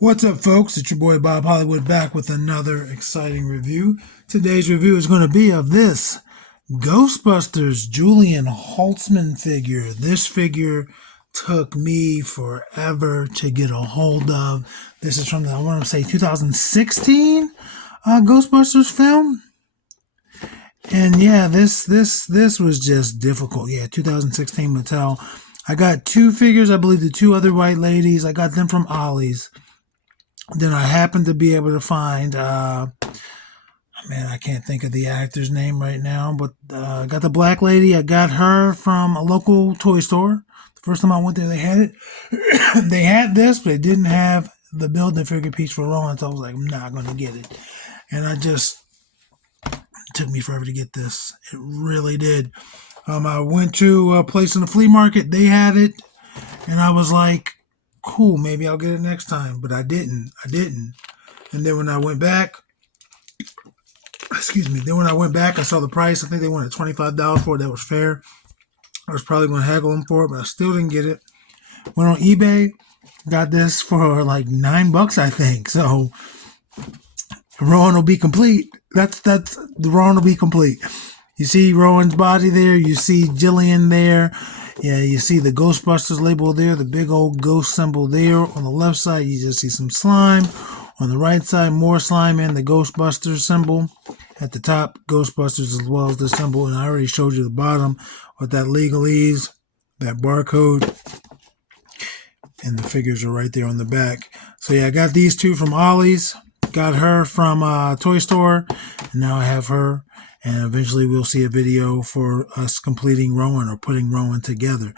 What's up, folks? It's your boy Bob Hollywood back with another exciting review. Today's review is going to be of this Ghostbusters Jillian Holtzmann figure. This figure took me forever to get a hold of. This is from the, I want to say 2016 Ghostbusters film. And yeah, this was just difficult. Yeah, 2016 Mattel. I got two figures. I believe the two other white ladies. I got them from Ollie's. Then I happened to be able to find, man, I can't think of the actor's name right now, but I got the black lady. I got her from a local toy store. The first time I went there, they had it. They had this, but they didn't have the build-in figure piece for Rowan, so I was like, I'm not going to get it. And it took me forever to get this. It really did. I went to a place in the flea market. They had it, and I was like, cool, maybe I'll get it next time, but I didn't. And then when I went back, I saw the price. I think they wanted $25 for it. That was fair. I was probably going to haggle them for it, but I still didn't get it. Went on eBay, got this for like $9, I think. So Rowan will be complete. The Rowan will be complete. You see Rowan's body there. You see Jillian there. Yeah, you see the Ghostbusters label there, the big old ghost symbol there. On the left side, you just see some slime. On the right side, more slime and the Ghostbusters symbol. At the top, Ghostbusters as well as the symbol. And I already showed you the bottom with that legalese, that barcode. And the figures are right there on the back. So yeah, I got these two from Ollie's. Got her from Toy Store. And now I have her. And eventually we'll see a video for us completing Rowan or putting Rowan together.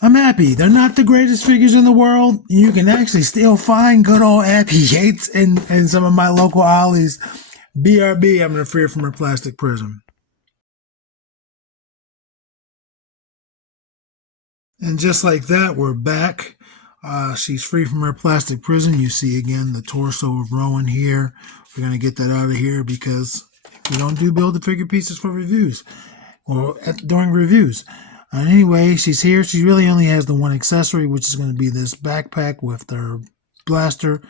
I'm happy. They're not the greatest figures in the world. You can actually still find good old Abby Yates in some of my local Ollie's. BRB, I'm going to free her from her plastic prison. And just like that, we're back. She's free from her plastic prison. You see again the torso of Rowan here. We're going to get that out of here because we don't do build-a-figure pieces for reviews or during reviews. Anyway, she's here. She really only has the one accessory, which is going to be this backpack with their blaster.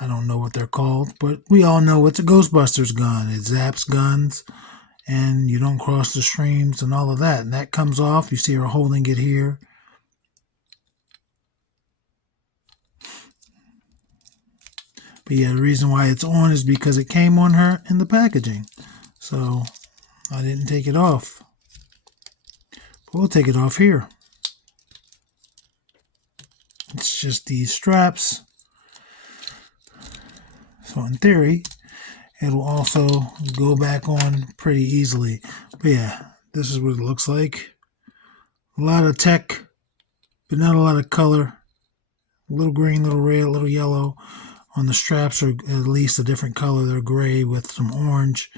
I don't know what they're called, but we all know it's a Ghostbusters gun. It zaps guns, and you don't cross the streams and all of that. And that comes off. You see her holding it here. But yeah, the reason why it's on is because it came on her in the packaging. So I didn't take it off. But we'll take it off here. It's just these straps. So in theory, it'll also go back on pretty easily. But yeah, this is what it looks like. A lot of tech, but not a lot of color. A little green, a little red, a little yellow. On the straps are at least a different color. They're gray with some orange.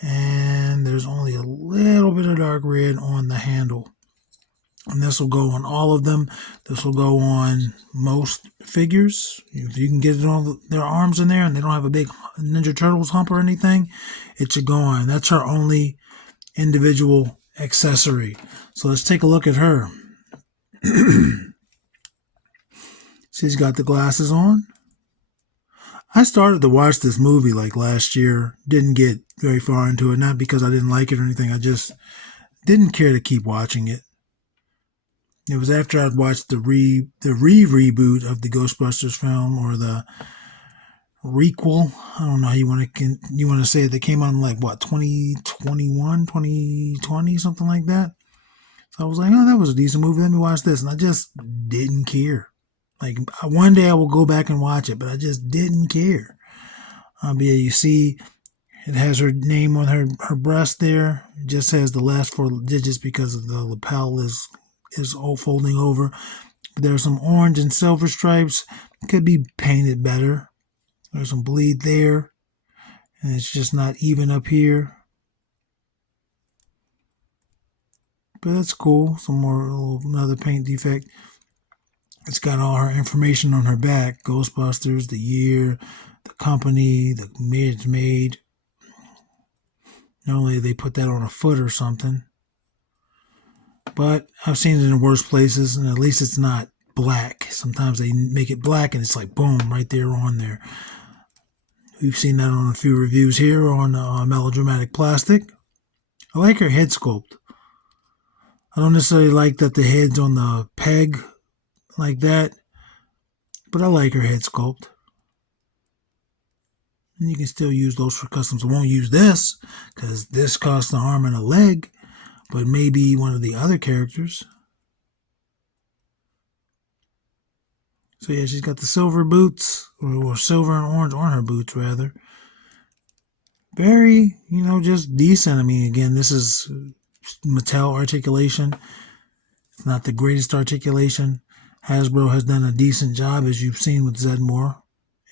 And there's only a little bit of dark red on the handle. And this will go on all of them. This will go on most figures. If you can get it on their arms in there and they don't have a big Ninja Turtles hump or anything, it should go on. That's her only individual accessory. So let's take a look at her. She's got the glasses on. I started to watch this movie like last year. Didn't get very far into it. Not because I didn't like it or anything. I just didn't care to keep watching it. It was after I'd watched the reboot of the Ghostbusters film, or the requel. I don't know how you want to say it. That came on like what, 2021, 2020, something like that. So I was like, oh, that was a decent movie. Let me watch this, and I just didn't care. Like, one day I will go back and watch it, but I just didn't care. But yeah, you see, it has her name on her breast there. It just has the last 4 digits because of the lapel is all folding over. But there's some orange and silver stripes. It could be painted better. There's some bleed there, and it's just not even up here. But that's cool. Another paint defect. It's got all her information on her back. Ghostbusters, the year, the company, the it's made. Normally they put that on a foot or something. But I've seen it in worse places, and at least it's not black. Sometimes they make it black and it's like boom, right there on there. We've seen that on a few reviews here on Melodramatic Plastic. I like her head sculpt. I don't necessarily like that the head's on the peg like that, but I like her head sculpt. And you can still use those for customs. I won't use this because this costs an arm and a leg, but maybe one of the other characters. So yeah, she's got the silver boots, or silver and orange on her boots rather. Very, just decent. I mean, again, this is Mattel articulation. It's not the greatest articulation. Hasbro has done a decent job, as you've seen with Zedmore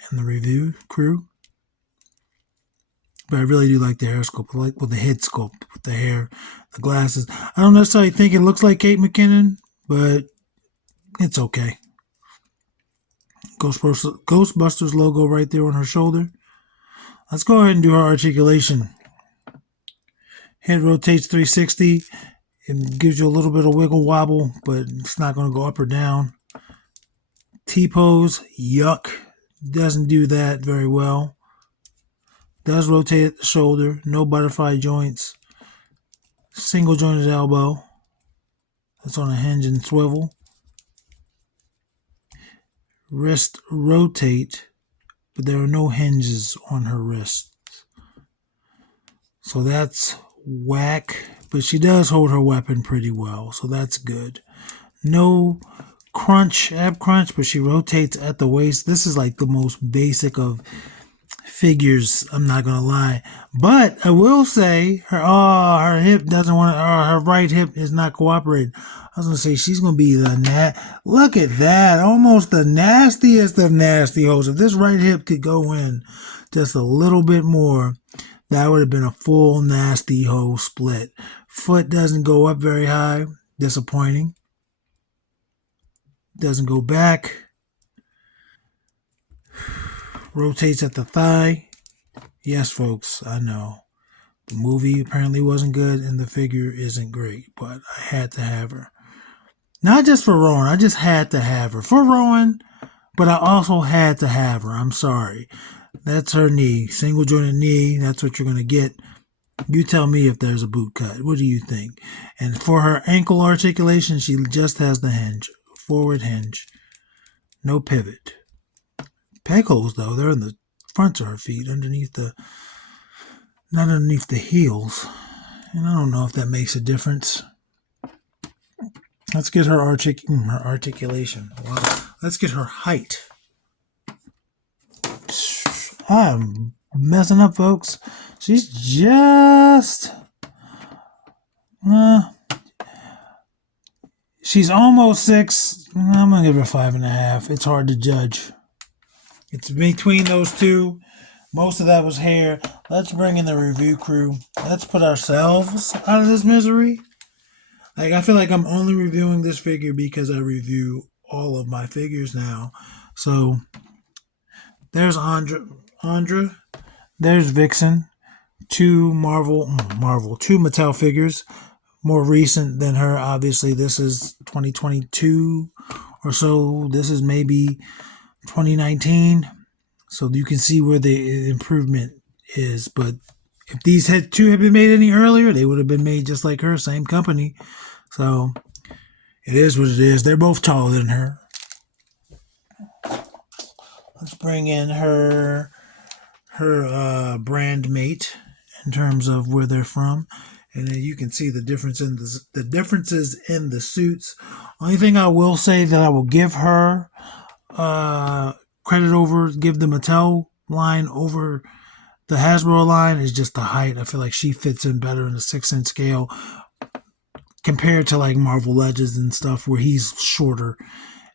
and the review crew. But I really do like the hair sculpt, like with the head sculpt, with the hair, the glasses. I don't necessarily think it looks like Kate McKinnon, but it's okay. Ghostbusters logo right there on her shoulder. Let's go ahead and do our articulation. Head rotates 360. It gives you a little bit of wiggle wobble, but it's not going to go up or down. T-pose, yuck. Doesn't do that very well. Does rotate at the shoulder. No butterfly joints. Single jointed elbow. That's on a hinge and swivel. Wrist rotate, but there are no hinges on her wrists. So that's whack, but she does hold her weapon pretty well, so that's good. No crunch, ab crunch, but she rotates at the waist. This is like the most basic of figures, I'm not gonna lie. But I will say her hip doesn't want to, her right hip is not cooperating. I was gonna say she's gonna be look at that, almost the nastiest of nasty hoes. If this right hip could go in just a little bit more, that would have been a full nasty hoe split. Foot doesn't go up very high, disappointing. Doesn't go back. Rotates at the thigh. Yes, folks, I know. The movie apparently wasn't good and the figure isn't great, but I had to have her. Not just for Rowan, I just had to have her. For Rowan, but I also had to have her. I'm sorry. That's her knee. Single jointed knee. That's what you're going to get. You tell me if there's a boot cut. What do you think? And for her ankle articulation, she just has the hinge. Forward hinge. No pivot. Peg holes, though, they're in the fronts of her feet, not underneath the heels. And I don't know if that makes a difference. Let's get her articulation. Wow. Let's get her height. I'm messing up, folks. She's just... she's almost 6. I'm going to give her 5.5. It's hard to judge. It's between those two. Most of that was hair. Let's bring in the review crew. Let's put ourselves out of this misery. I feel like I'm only reviewing this figure because I review all of my figures now. So there's Andra. There's Vixen. Two Mattel figures. More recent than her. Obviously, this is 2022 or so. This is maybe 2019. So you can see where the improvement is. But if these two had been made any earlier, they would have been made just like her, same company. So it is what it is. They're both taller than her. Let's bring in her brand mate in terms of where they're from. And then you can see the differences in the suits. Only thing I will say that I will give her credit over, give the Mattel line over the Hasbro line is just the height. I feel like she fits in better in the 6-inch scale compared to like Marvel Legends and stuff where he's shorter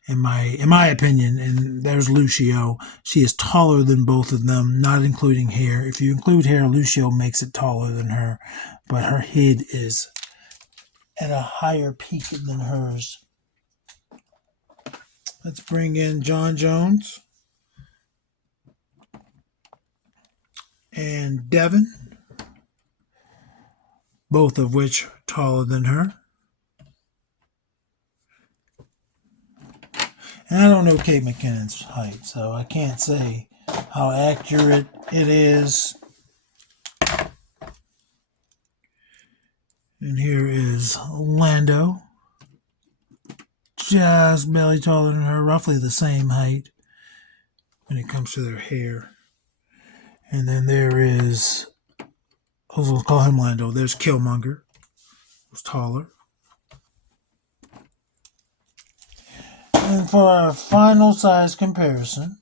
in my opinion. And there's Lucio. She is taller than both of them, not including hair. If you include hair, Lucio makes it taller than her, but her head is at a higher peak than hers. Let's bring in John Jones and Devin, both of which are taller than her. And I don't know Kate McKinnon's height, so I can't say how accurate it is. And here is Lando. Just barely taller than her, roughly the same height when it comes to their hair. And then there is, we'll call him Lando. There's Killmonger, who's taller. And for our final size comparison,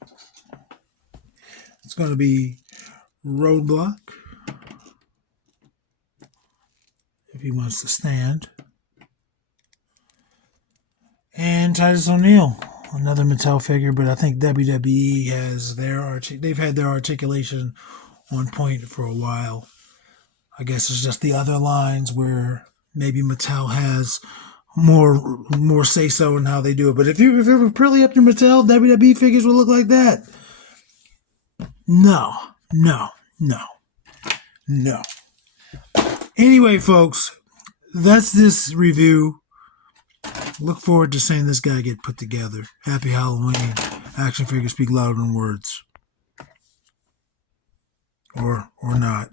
it's going to be Roadblock, if he wants to stand. And Titus O'Neil, another Mattel figure, but I think WWE has they've had their articulation on point for a while. I guess it's just the other lines where maybe Mattel has more say so in how they do it. But if it were really up to Mattel, WWE figures would look like that. No. Anyway, folks, that's this review. Look forward to seeing this guy get put together. Happy Halloween. Action figures speak louder than words. Or not.